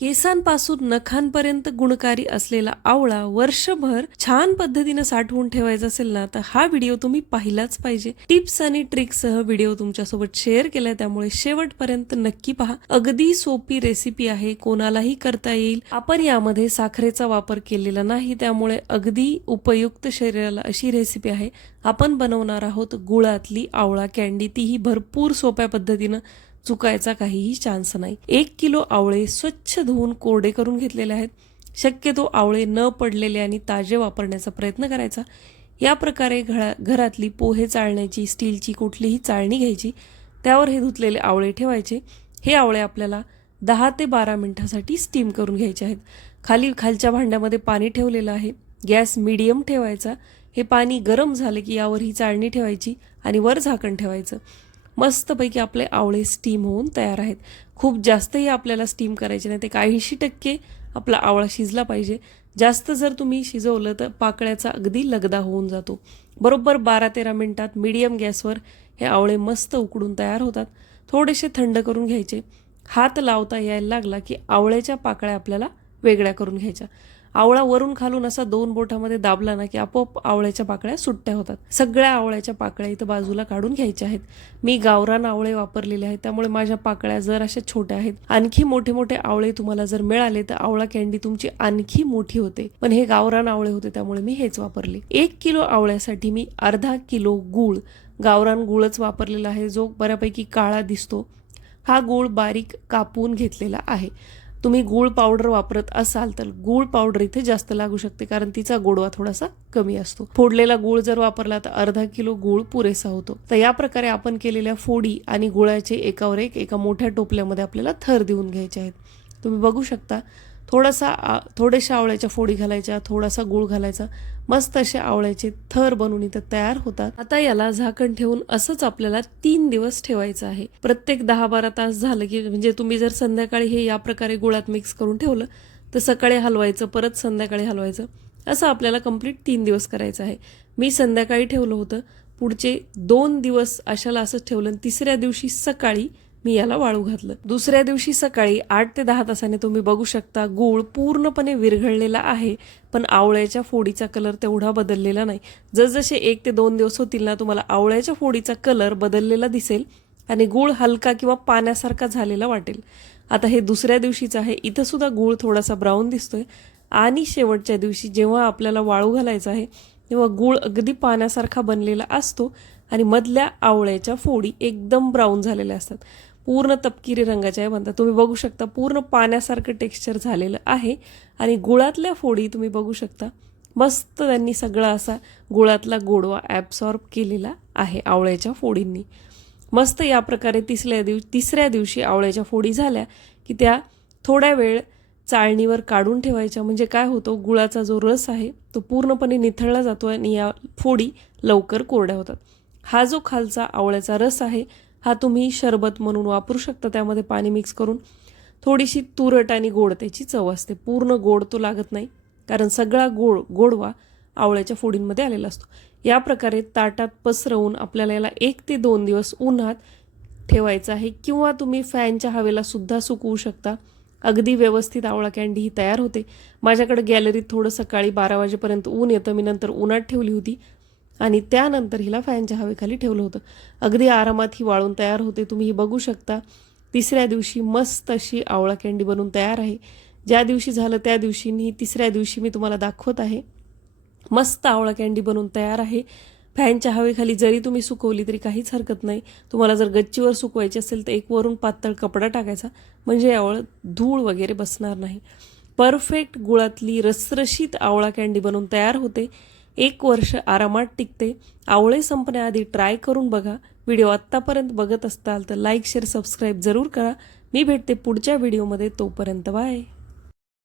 केसांपासून नखांपर्यंत गुणकारी असलेला आवळा वर्षभर छान पद्धतीनं साठवून ठेवायचा असेल ना तर हा व्हिडिओ तुम्ही पाहिलाच पाहिजे. टिप्स आणि ट्रिक्ससह व्हिडिओ तुमच्यासोबत शेअर केलाय त्यामुळे शेवटपर्यंत नक्की पहा. अगदी सोपी रेसिपी आहे कोणालाही करता येईल. आपण यामध्ये साखरेचा वापर केलेला नाही त्यामुळे अगदी उपयुक्त शरीराला अशी रेसिपी आहे. आपण बनवणार आहोत गुळातली आवळा कॅन्डी तीही भरपूर सोप्या पद्धतीनं चुकायचा काहीही चान्स नाही. एक किलो आवळे स्वच्छ धुवून कोरडे करून घेतलेले आहेत. शक्यतो आवळे न पडलेले आणि ताजे वापरण्याचा प्रयत्न करायचा. या प्रकारे घरा घरातली पोहे चाळण्याची स्टीलची कुठलीही चाळणी घ्यायची त्यावर हे धुतलेले आवळे ठेवायचे. हे आवळे आपल्याला दहा ते बारा मिनिटासाठी स्टीम करून घ्यायचे आहेत. खाली खालच्या भांड्यामध्ये पाणी ठेवलेलं आहे. गॅस मिडियम ठेवायचा. हे पाणी गरम झाले की यावर ही चाळणी ठेवायची आणि वर झाकण ठेवायचं. मस्तपैकी आपले आवळे स्टीम होऊन तयार आहेत. खूप जास्तही आपल्याला स्टीम करायचे नाही ते काहीशी टक्के आपला आवळा शिजला पाहिजे. जास्त जर तुम्ही शिजवलं तर पाकळ्याचा अगदी लगदा होऊन जातो. बरोबर बारा तेरा मिनटात मीडियम गॅसवर हे आवळे मस्त उकडून तयार होतात. थोडेसे थंड करून घ्यायचे. हात लावता यायला लागला की आवळ्याच्या पाकळ्या आपल्याला वेगळ्या करून घ्यायच्या. आवळा वरून खालून असा दोन बोटामध्ये दाबला ना की आपोआप आवळ्याच्या पाकळ्या सुट्ट्या होतात. सगळ्या आवळ्याच्या पाकळ्या इथं बाजूला काढून घ्यायच्या आहेत. मी गावरान आवळे वापरलेले आहेत त्यामुळे माझ्या पाकळ्या जर अशा छोट्या आहेत आणखी मोठे मोठे आवळे तुम्हाला जर मिळाले तर आवळा कॅन्डी तुमची आणखी मोठी होते. पण हे गावरान आवळे होते त्यामुळे मी हेच वापरले. एक किलो आवळ्यासाठी मी अर्धा किलो गूळ गावरान गुळच वापरलेला आहे जो बऱ्यापैकी काळा दिसतो. हा गूळ बारीक कापून घेतलेला आहे. तुम्ही गूळ पावडर वापरत असाल तर गूळ पावडर इथे जास्त लागू शकते कारण तिचा गोडवा थोडासा कमी असतो. फोडलेला गूळ जर वापरला तर अर्धा किलो गूळ पुरेसा होतो. तर या प्रकारे आपण केलेल्या फोडी आणि गुळाचे एकावर एक एका मोठ्या टोपल्यामध्ये आपल्याला थर देऊन घ्यायचे आहेत. तुम्ही बघू शकता थोडासा थोडेशा थोड्याशा आवळ्याच्या फोडी घालायच्या थोडासा गूळ घालायचा. मस्त असे आवळ्याचे थर बनवून इथं तयार होतात. आता याला झाकण ठेवून असंच आपल्याला तीन दिवस ठेवायचं आहे. प्रत्येक दहा बारा तास झालं की म्हणजे तुम्ही जर संध्याकाळी हे या प्रकारे गुळात मिक्स करून ठेवलं तर सकाळी हलवायचं परत संध्याकाळी हलवायचं असं आपल्याला कंप्लीट तीन दिवस करायचं आहे. मी संध्याकाळी ठेवलं होतं. पुढचे दोन दिवस अशाला असंच ठेवलं आणि तिसऱ्या दिवशी सकाळी मी याला वाळू घातलं. दुसऱ्या दिवशी सकाळी आठ ते दहा तासाने तुम्ही बघू शकता गूळ पूर्णपणे विरघळलेला आहे पण आवळ्याच्या फोडीचा कलर तेवढा बदललेला नाही. जसजसे एक ते दोन दिवस होतील ना तुम्हाला आवळ्याच्या फोडीचा कलर बदललेला दिसेल आणि गूळ हलका किंवा पाण्यासारखा झालेला वाटेल. आता हे दुसऱ्या दिवशीचं आहे. इथं सुद्धा गूळ थोडासा ब्राऊन दिसतोय. आणि शेवटच्या दिवशी जेव्हा आपल्याला वाळू घालायचा आहे तेव्हा गूळ अगदी पाण्यासारखा बनलेला असतो आणि मधल्या आवळ्याच्या फोडी एकदम ब्राऊन झालेल्या असतात. पूर्ण तपकिरी रंगाच्या आहे म्हणतात. तुम्ही बघू शकता पूर्ण पाण्यासारखं टेक्स्चर झालेलं आहे. आणि गुळातल्या फोडी तुम्ही बघू शकता. मस्त त्यांनी सगळा असा गुळातला गोडवा ॲब्सॉर्ब केलेला आहे आवळ्याच्या फोडींनी. मस्त या प्रकारे तिसऱ्या दिव तिसऱ्या दिवशी आवळ्याच्या फोडी झाल्या की त्या थोड्या वेळ चाळणीवर काढून ठेवायच्या. म्हणजे काय होतो गुळाचा जो रस आहे तो पूर्णपणे निथळला जातो आणि या फोडी लवकर कोरड्या होतात. हा जो खालचा आवळ्याचा रस आहे हा तुम्ही शरबत म्हणून वापरू शकता त्यामध्ये पाणी मिक्स करून. थोडीशी तुरट आणि गोड त्याची चव असते. पूर्ण गोड तो लागत नाही कारण सगळा गोड गोडवा आवळ्याच्या फोडींमध्ये आलेला असतो. या प्रकारे ताटात पसरवून आपल्याला याला एक ते दोन दिवस उन्हात ठेवायचं आहे किंवा तुम्ही फॅनच्या हवेला सुद्धा सुकवू शकता. अगदी व्यवस्थित आवळा कँडी ही तयार होते. माझ्याकडे गॅलरीत थोडं सकाळी बारा वाजेपर्यंत ऊन येतं. मी नंतर उन्हात ठेवली होती. आणि त्यानंतर हिला फॅनच्या हवेखाली ठेवलं होतं. अगदी आरामात ही वाळून तयार होते तुम्ही ही बघू शकता. तिसऱ्या दिवशी मस्त अशी आवळा कँडी बनवून तयार आहे. ज्या दिवशी झालं त्या दिवशी मी तिसऱ्या दिवशी मी तुम्हाला दाखवत आहे. मस्त आवळा कँडी बनवून तयार आहे. फॅनच्या हवेखाली जरी तुम्ही सुकवली तरी काहीच हरकत नाही. तुम्हाला जर गच्चीवर सुकवायची असेल तर एक वरून पातळ कपडा टाकायचा म्हणजे आवळ धूळ वगैरे बसणार नाही. परफेक्ट गुळातली रसरशीत आवळा कँडी बनवून तयार होते. एक वर्ष आरामात टिकते. आवळे संपण्याआधी ट्राय करून बघा. व्हिडिओ आत्तापर्यंत बघत असताल तर लाईक शेअर सबस्क्राईब जरूर करा. मी भेटते पुढच्या व्हिडिओमध्ये तोपर्यंत बाय